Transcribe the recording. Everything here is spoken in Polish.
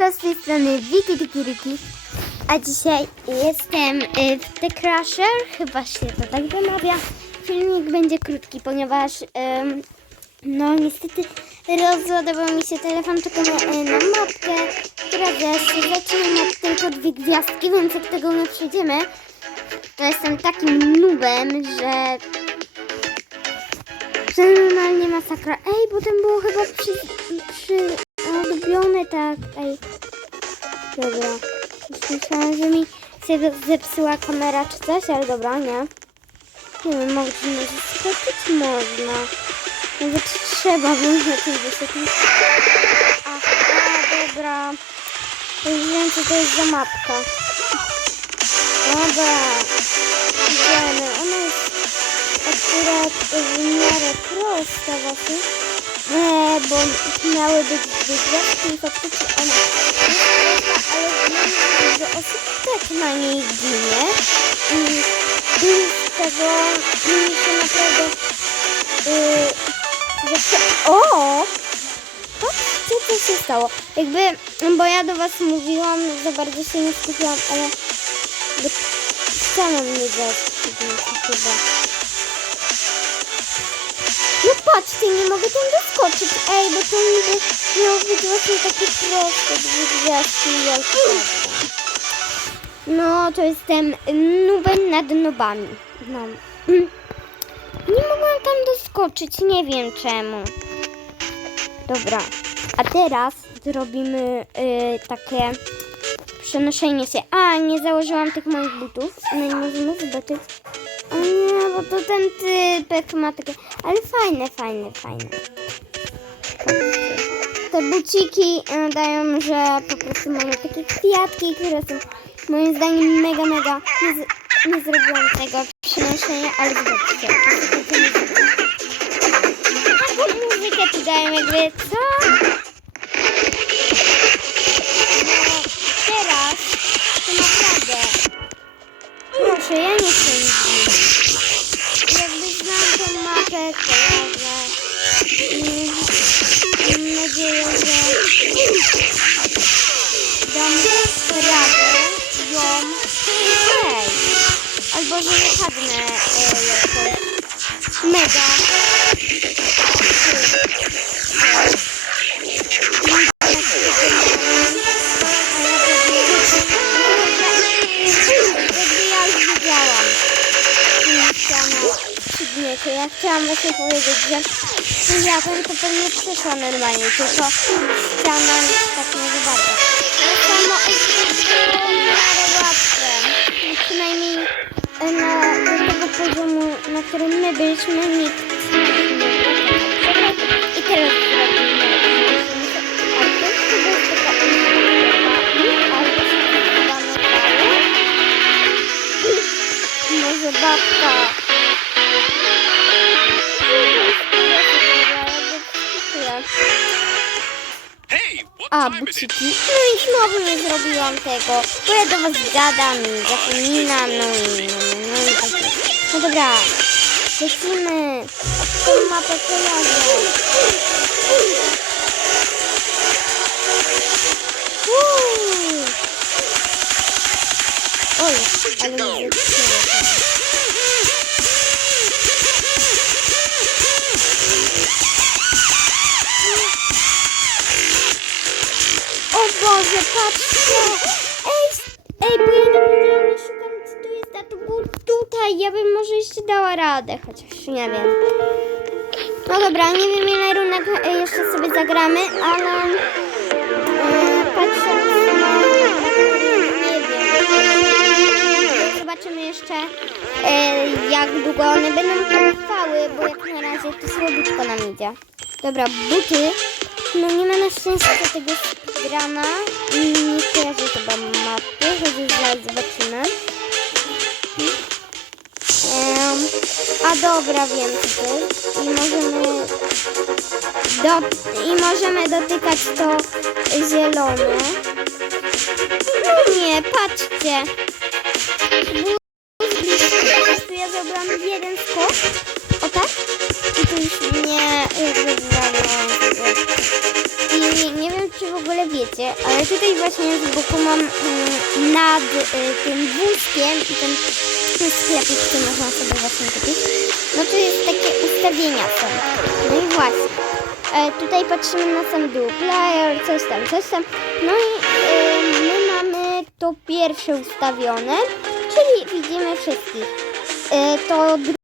Siemaneczko, z tej strony Wiki Wiki. A dzisiaj jestem y, w The Crusher, chyba się to tak wymawia. Filmik będzie krótki, ponieważ ym, no niestety rozładował mi się telefon tylko na, y, mapkę, która też zaczyna ma tylko dwie gwiazdki, więc jak tego nie przejdziemy, to jestem takim nubem, że że normalnie masakra. Ej, bo tam było chyba przy, przy odbione tak. Ej. Dobra. Myślałam, że mi się zepsuła kamera czy coś, ale dobra, nie. Nie wiem, może zaskoczyć można. Może trzeba będzie coś wyświetlić. Aha, dobra. To już wiem, co to jest za mapka. Dobra. Idziemy. Ona jest akurat w miarę prosta właśnie, e, bo miały być dwie gwiazdki i faktycznie ona ale wiem, że osób tak na niej ginie i, z tego mi się naprawdę zawsze... O! Patrzcie, co się stało. Jakby, bo ja do was mówiłam, za bardzo się nie skupiłam, ale ścianą mnie zaskoczyła chyba. No patrzcie, nie mogę tam doskoczyć. Ej, bo to niby miało być właśnie takie proste dwie gwiazdki i ja już patrzę. No, to jestem nubem nad nubami. No. Nie mogłam tam doskoczyć, nie wiem czemu. Dobra, a teraz zrobimy y, takie przenoszenie się. A, nie założyłam tych moich butów. No i możemy zobaczyć. O nie, bo to ten typek ma takie... Ale fajne, fajne, fajne. Te buciki y, dają, że po prostu mamy takie kwiatki, które są moim zdaniem mega, mega... Nie, z, nie zrobiłam tego przenoszenia, ale zobaczcie. Taką muzykę tu dają jakby, co? Padnę e, jakoś mega. Jakby ja już wiedziałam. Ściana przygniecie. Ja chciałam właśnie powiedzieć, że ja bym to pewnie przeszła normalnie, tylko ściana tak nie bardzo. To samo jest miarę łatwe. Przynajmniej na, do tego poziomu, na którym my byliśmy, nikt Buciki. No i znowu nie zrobiłam tego. Bo ja do was gadam i zapominam, no i no, no, no i tak. No dobra, lecimy. Tą mapę kojarzę. Oj, ale nie wytrzymam. Radę, chociaż nie wiem. No dobra, nie wiem ile runek e, jeszcze sobie zagramy, ale e, patrzę na... Nie wiem. Zobaczymy jeszcze, e, jak długo one będą trwały, bo jak na razie to słabiutko nam idzie. Dobra, buty. No nie ma na szczęście tego. Mm, Nie kojarzę chyba mapy, chociaż zobaczymy. Dobra, wiem co. I możemy, do, I możemy dotykać to zielone. No nie, patrzcie. Prostu ja zrobiłam jeden skok. O tak? I to już wywaliło. I nie wiem, czy w ogóle wiecie, ale tutaj właśnie z boku mam mm, nad y, tym wózkiem i ten, sklepik, który można sobie właśnie kupić. No to jest takie ustawienia są. No i właśnie. E, tutaj patrzymy na sam dół, player, coś tam, coś tam. No i e, my mamy to pierwsze ustawione, czyli widzimy wszystkich. E, to drugie,